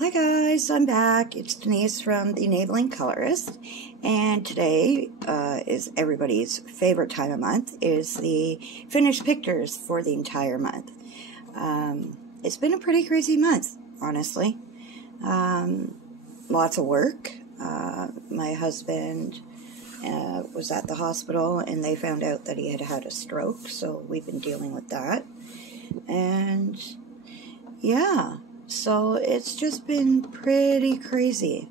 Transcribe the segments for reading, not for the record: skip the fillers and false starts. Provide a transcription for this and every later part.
Hi guys, I'm back. It's Denise from The Enabling Colorist, and today is everybody's favorite time of month, is the finished pictures for the entire month. It's been a pretty crazy month, honestly. Lots of work. My husband was at the hospital and they found out that he had had a stroke, so we've been dealing with that. And yeah. So it's just been pretty crazy.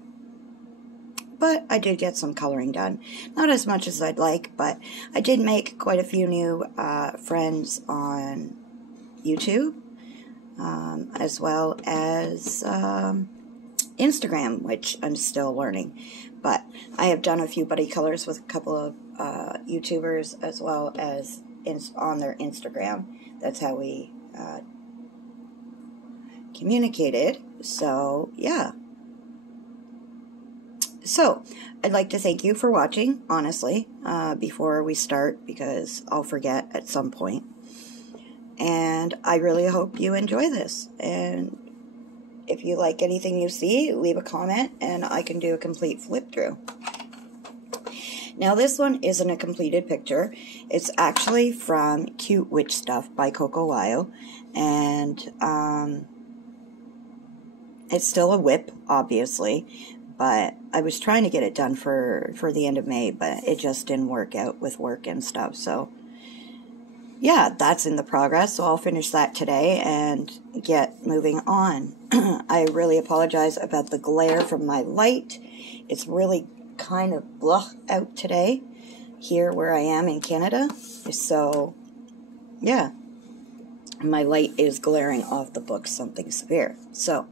But I did get some coloring done. Not as much as I'd like, but I did make quite a few new friends on YouTube, as well as Instagram, which I'm still learning. But I have done a few buddy colors with a couple of YouTubers, as well as on their Instagram. That's how we communicated. So yeah, so I'd like to thank you for watching, honestly, before we start, because I'll forget at some point. And I really hope you enjoy this, and if you like anything you see, leave a comment and I can do a complete flip through. Now this one isn't a completed picture. It's actually from Cute Witch Stuff by Coco Wyo, and it's still a whip, obviously, but I was trying to get it done for the end of May, but it just didn't work out with work and stuff. So yeah, that's in the progress, so I'll finish that today and get moving on. I really apologize about the glare from my light. It's really kind of blah out today here where I am in Canada. So yeah, my light is glaring off the book something severe. So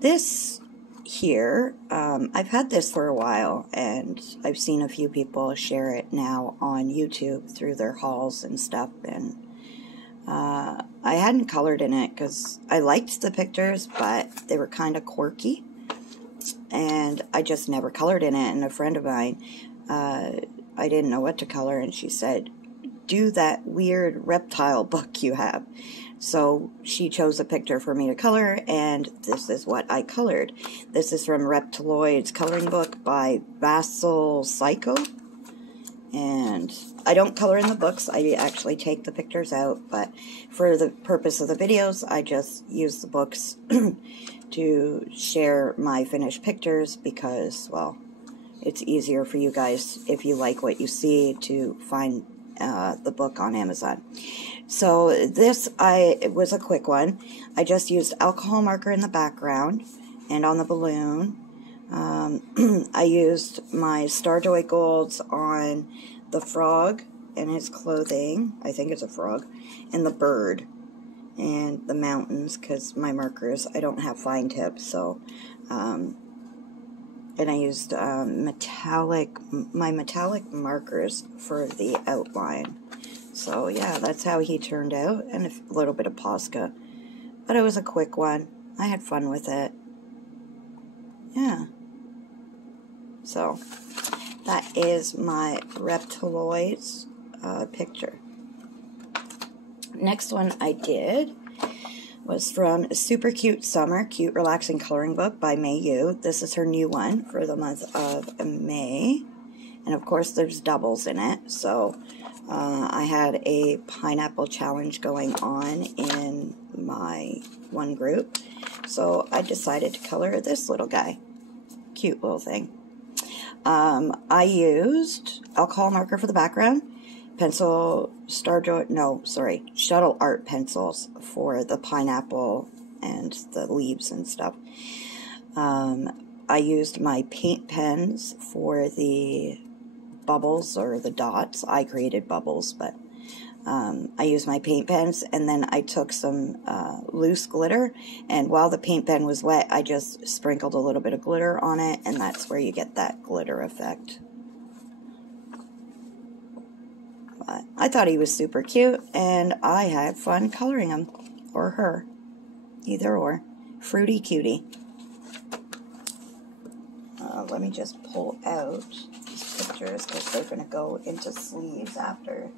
this here, I've had this for a while, and I've seen a few people share it now on YouTube through their hauls and stuff, and I hadn't colored in it because I liked the pictures, but they were kind of quirky, and I just never colored in it. And a friend of mine, I didn't know what to color, and she said, do that weird reptile book you have. So she chose a picture for me to color, and this is what I colored. This is from Reptiloid's coloring book by Vassal Psycho. And I don't color in the books. I actually take the pictures out, but for the purpose of the videos, I just use the books to share my finished pictures because, well, it's easier for you guys, if you like what you see, to find the book on Amazon. So this, it was a quick one. I just used alcohol marker in the background and on the balloon. I used my Starjoy Golds on the frog and his clothing. I think it's a frog. And the bird and the mountains, because my markers, I don't have fine tips, so and I used my metallic markers for the outline. So yeah, that's how he turned out, and a little bit of Posca. But it was a quick one. I had fun with it. Yeah. So that is my Reptiloids picture. Next one I did was from Super Cute Summer, Cute Relaxing Coloring Book by May Yu. This is her new one for the month of May. And of course there's doubles in it. So I had a pineapple challenge going on in my one group. So I decided to color this little guy. Cute little thing. I used alcohol marker for the background. Shuttle art pencils for the pineapple and the leaves and stuff. I used my paint pens for the bubbles or the dots. I created bubbles, but I used my paint pens, and then I took some loose glitter, and while the paint pen was wet, I just sprinkled a little bit of glitter on it, and that's where you get that glitter effect. But I thought he was super cute, and I had fun coloring him, or her, either or. Fruity cutie. Let me just pull out these pictures because they're going to go into sleeves after.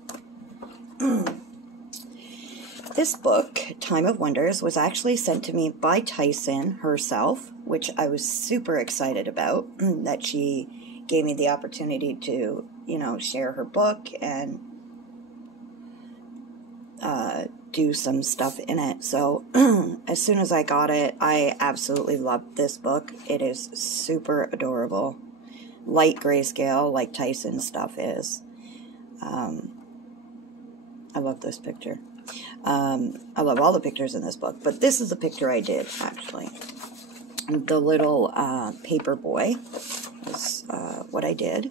This book, Time of Wonders, was actually sent to me by Tyson herself, which I was super excited about, that she gave me the opportunity to, you know, share her book and do some stuff in it. So as soon as I got it, I absolutely loved this book. It is super adorable. Light grayscale, like Tyson's stuff is. I love this picture. I love all the pictures in this book, but this is the picture I did, actually. The little paper boy is what I did.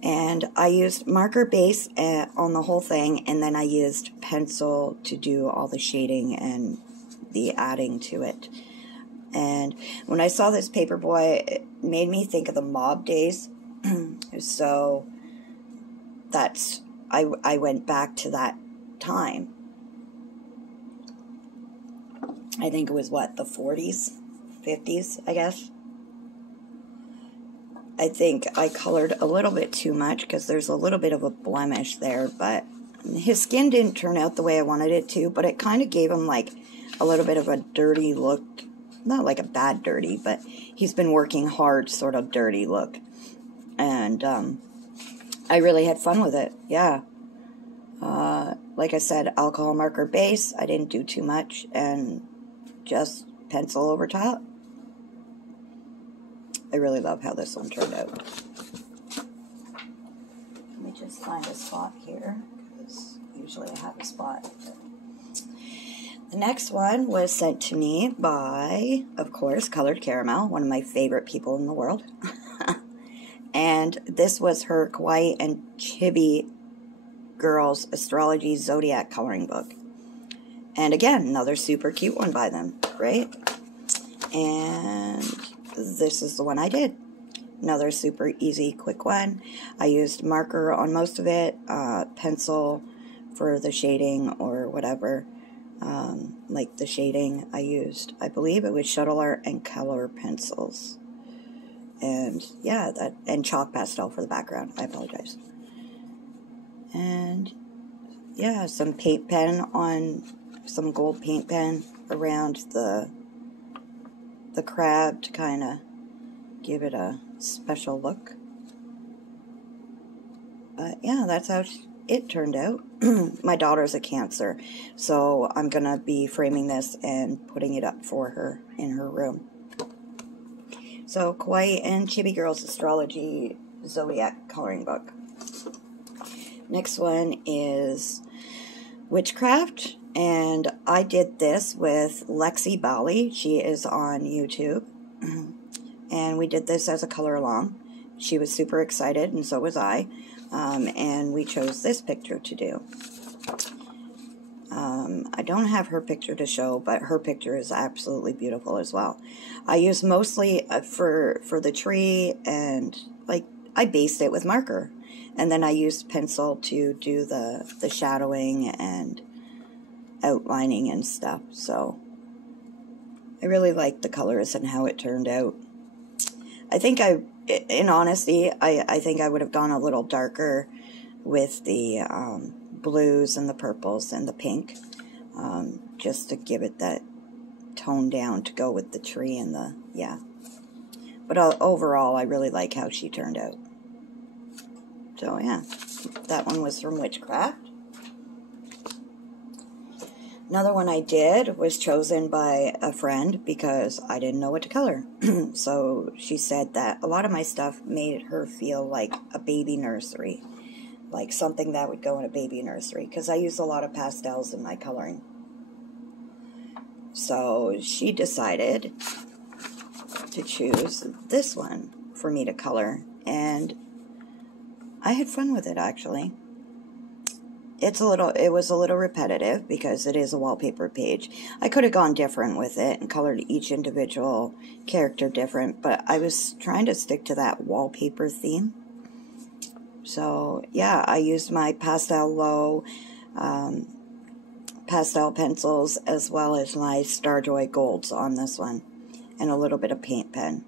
And I used marker base on the whole thing, and then I used pencil to do all the shading and the adding to it. And when I saw this paper boy, it made me think of the mob days. So that's, I went back to that time. I think it was, what, the 40s, 50s, I guess. I think I colored a little bit too much because there's a little bit of a blemish there, but his skin didn't turn out the way I wanted it to, but it kind of gave him like a little bit of a dirty look. Not like a bad dirty, but he's been working hard sort of dirty look. And I really had fun with it, yeah. Like I said, alcohol marker base, I didn't do too much, and just pencil over top. I really love how this one turned out. Let me just find a spot here, because usually I have a spot. The next one was sent to me by, of course, Colored Caramel, one of my favorite people in the world. And this was her Kawaii and Chibi Girls Astrology Zodiac coloring book. And again, another super cute one by them, right? And this is the one I did. Another super easy, quick one. I used marker on most of it, pencil for the shading or whatever. Like the shading I used, I believe it was Shuttle Art and color pencils. And yeah, and chalk pastel for the background. I apologize. And yeah, some paint pen on, some gold paint pen around the crab to kind of give it a special look. But yeah, that's how it turned out. My daughter's a Cancer, so I'm going to be framing this and putting it up for her in her room. So, Kawaii and Chibi Girls Astrology Zodiac coloring book. Next one is Witchcraft, and I did this with Lexi Bali. She is on YouTube, and we did this as a color along. She was super excited, and so was I. And we chose this picture to do. I don't have her picture to show, but her picture is absolutely beautiful as well. I used mostly for the tree, and like I based it with marker, and then I used pencil to do the shadowing and outlining and stuff. So I really liked the colors and how it turned out. I think in honesty, I think I would have gone a little darker with the blues and the purples and the pink, just to give it that tone down to go with the tree and the, yeah. But overall, I really like how she turned out. So yeah, that one was from Witchcraft. Another one I did was chosen by a friend because I didn't know what to color. So she said that a lot of my stuff made her feel like a baby nursery, like something that would go in a baby nursery, because I use a lot of pastels in my coloring. So she decided to choose this one for me to color, and I had fun with it, actually. It was a little repetitive because it is a wallpaper page. I could have gone different with it and colored each individual character different, but I was trying to stick to that wallpaper theme. So yeah, I used my Pastel Low pastel pencils as well as my Starjoy Golds on this one, and a little bit of paint pen.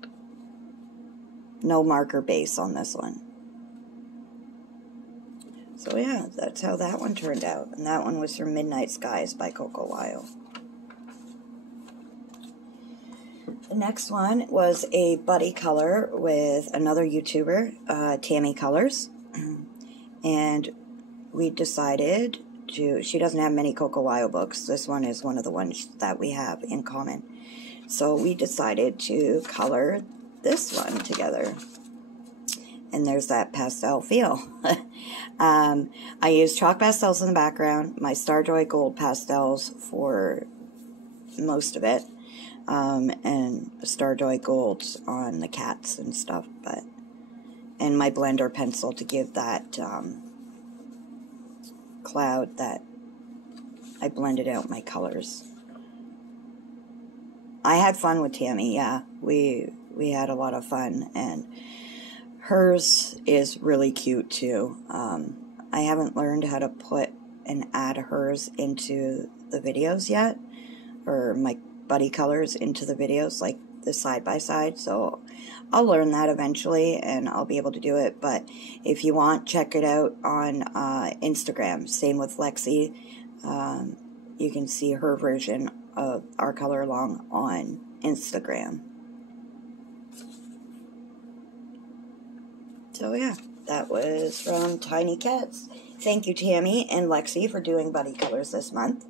No marker base on this one. So yeah, that's how that one turned out. And that one was from Midnight Skies by Coco Wyo. The next one was a buddy color with another YouTuber, Tammy Colors. And we decided to, she doesn't have many Coco Wyo books. This one is one of the ones that we have in common. So we decided to color this one together. And there's that pastel feel. I used chalk pastels in the background, my Starjoy Gold pastels for most of it, and Starjoy Golds on the cats and stuff, and my blender pencil to give that cloud that I blended out my colors. I had fun with Tammy, yeah. We had a lot of fun, and hers is really cute too. I haven't learned how to put and add hers into the videos yet, or my buddy colors into the videos, like the side-by-side, so I'll learn that eventually, and I'll be able to do it. But if you want, check it out on Instagram. Same with Lexi. You can see her version of our color along on Instagram. So yeah, that was from Tiny Cats. Thank you, Tammy and Lexi, for doing buddy colors this month.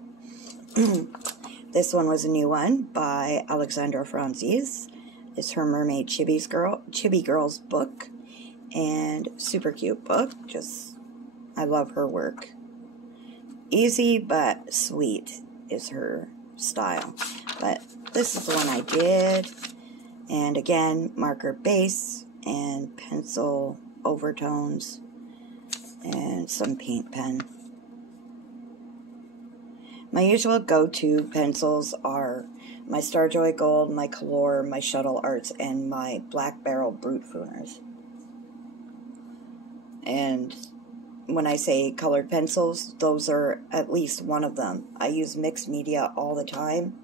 This one was a new one by Alexandra Franzese. It's her Mermaid Chibi Girls book, and super cute book. Just, I love her work. Easy but sweet is her style. But this is the one I did. And again, marker base and pencil overtones and some paint pen. My usual go-to pencils are my Starjoy Gold, my Color, my Shuttle Arts, and my Black Barrel Brute Fooners. And when I say colored pencils, those are at least one of them. I use mixed media all the time.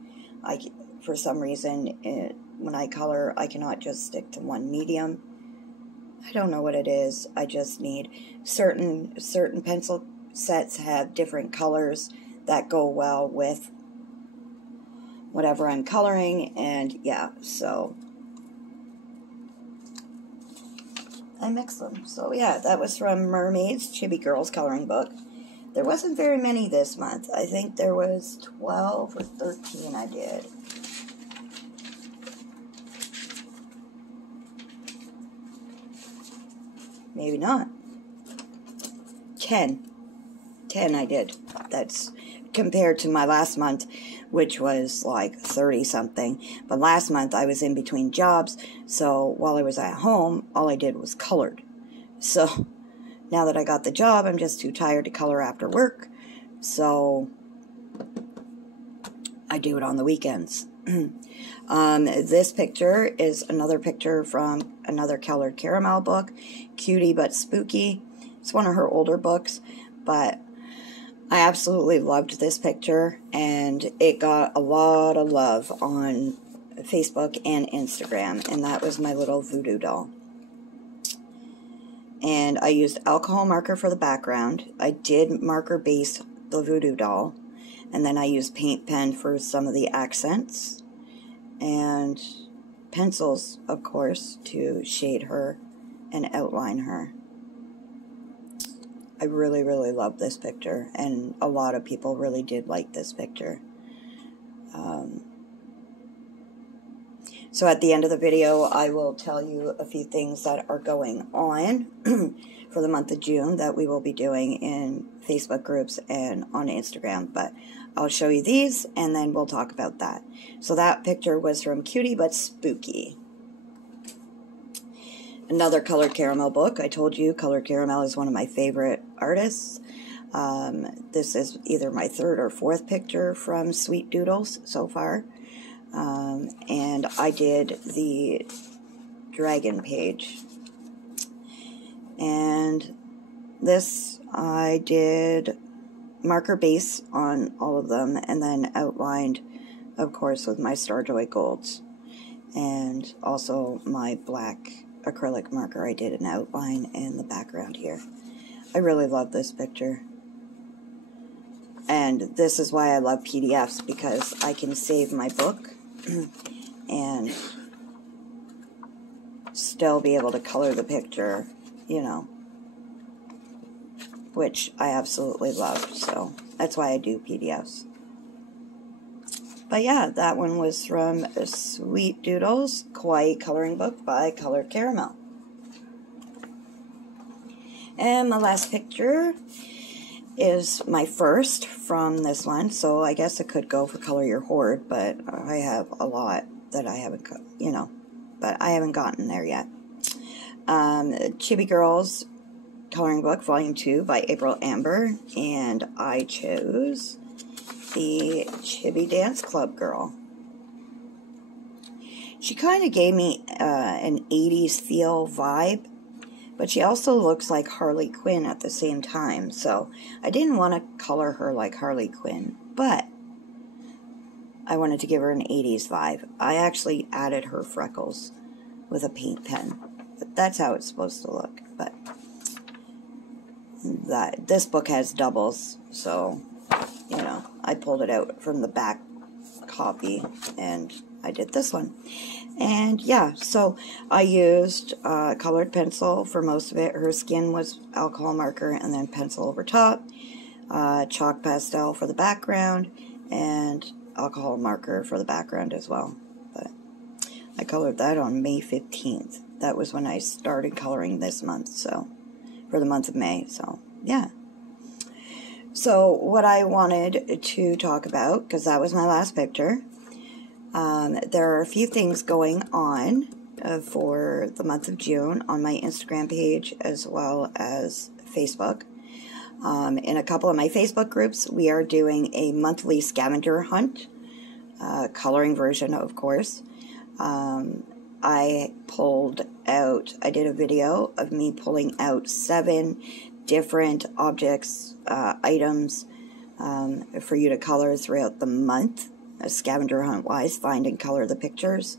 For some reason, when I color, I cannot just stick to one medium. I don't know what it is. I just need certain pencil sets have different colors that go well with whatever I'm coloring, and yeah, so I mix them. So yeah, that was from Mermaid's Chibi Girls coloring book. There wasn't very many this month. I think there was 12 or 13 I did. Maybe not. 10 I did. That's compared to my last month, which was like 30 something. But last month I was in between jobs, so while I was at home, all I did was colored. So now that I got the job, I'm just too tired to color after work, so I do it on the weekends. This picture is another picture from another Colored Caramel book, Cutie But Spooky. It's one of her older books, but I absolutely loved this picture, and it got a lot of love on Facebook and Instagram, and that was my little voodoo doll. And I used alcohol marker for the background. I did marker base the voodoo doll, and then I used paint pen for some of the accents, and pencils, of course, to shade her and outline her. I really, really love this picture, and a lot of people really did like this picture. So at the end of the video, I will tell you a few things that are going on for the month of June that we will be doing in Facebook groups and on Instagram. But I'll show you these, and then we'll talk about that. So that picture was from Cutie But Spooky. Another Colored Caramel book. I told you Colored Caramel is one of my favorite artists. This is either my third or fourth picture from Sweet Doodles so far. And I did the dragon page. And this I did marker base on all of them, and then outlined, of course, with my Starjoy Golds. And also my black acrylic marker, I did an outline in the background here. I really love this picture. And this is why I love PDFs, because I can save my book and still be able to color the picture, you know, which I absolutely love. So that's why I do PDFs. But yeah, that one was from Sweet Doodles Kawaii Coloring Book by Colored Caramel. And my last picture is my first from this one, so I guess it could go for Color Your Hoard, but I have a lot that I haven't, you know, but I haven't gotten there yet. Chibi Girls Coloring Book Volume 2 by April Amber, and I chose the Chibi Dance Club girl. She kind of gave me an 80s feel vibe, but she also looks like Harley Quinn at the same time, so I didn't want to color her like Harley Quinn, but I wanted to give her an 80s vibe. I actually added her freckles with a paint pen, but that's how it's supposed to look. But this book has doubles, so, you know, I pulled it out from the back copy, and I did this one. And yeah, so I used colored pencil for most of it. Her skin was alcohol marker and then pencil over top, chalk pastel for the background, and alcohol marker for the background as well. But I colored that on May 15th. That was when I started coloring this month, so for the month of May. So yeah. So what I wanted to talk about, because that was my last picture, there are a few things going on for the month of June on my Instagram page as well as Facebook. In a couple of my Facebook groups, we are doing a monthly scavenger hunt, coloring version, of course. I did a video of me pulling out 7 different objects, items, for you to color throughout the month. Scavenger hunt wise, find and color the pictures.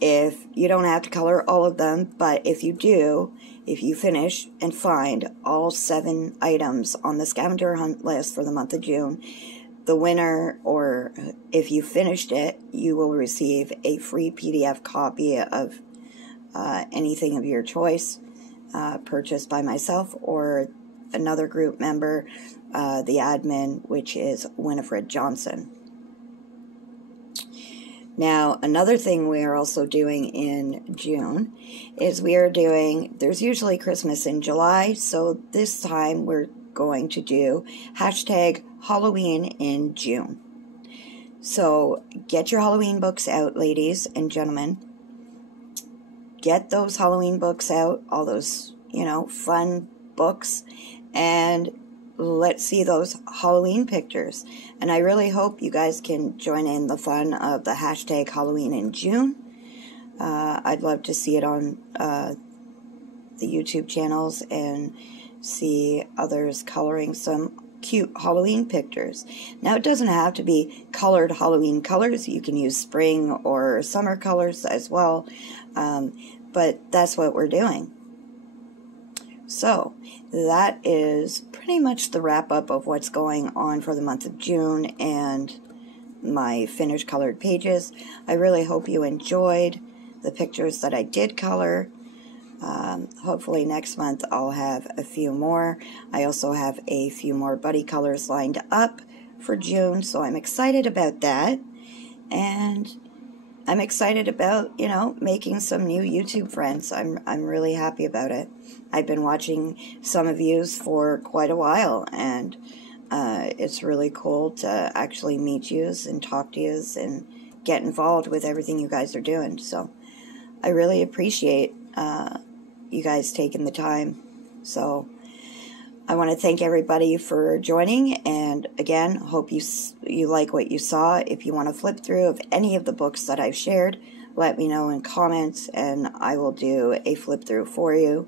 If you don't have to color all of them, but if you do, if you finish and find all 7 items on the scavenger hunt list for the month of June, the winner, or if you finished it, you will receive a free PDF copy of anything of your choice, purchased by myself or another group member, the admin, which is Winifred Johnson. Now, another thing we are also doing in June is there's usually Christmas in July, so this time we're going to do hashtag Halloween in June. So get your Halloween books out, ladies and gentlemen. Get those Halloween books out, all those, you know, fun books, and let's see those Halloween pictures. And I really hope you guys can join in the fun of the hashtag Halloween in June. I'd love to see it on the YouTube channels and see others coloring some cute Halloween pictures. Now, it doesn't have to be colored Halloween colors. You can use spring or summer colors as well. But that's what we're doing. So that is pretty much the wrap up of what's going on for the month of June and my finished colored pages. I really hope you enjoyed the pictures that I did color. Hopefully next month I'll have a few more. I also have a few more buddy colors lined up for June, so I'm excited about that. And I'm excited about, you know, making some new YouTube friends. I'm really happy about it. I've been watching some of yous for quite a while, and it's really cool to actually meet yous and talk to yous and get involved with everything you guys are doing. So I really appreciate you guys taking the time. So I want to thank everybody for joining, and again, hope you like what you saw. If you want to flip through of any of the books that I've shared, let me know in comments, and I will do a flip through for you.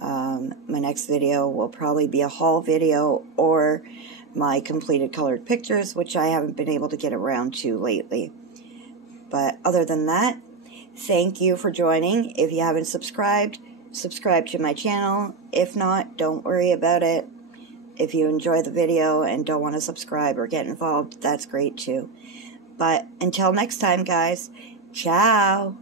My next video will probably be a haul video or my completed colored pictures, which I haven't been able to get around to lately. But other than that, thank you for joining. If you haven't subscribed, subscribe to my channel. If not, don't worry about it. If you enjoy the video and don't want to subscribe or get involved, that's great too. But until next time, guys, ciao.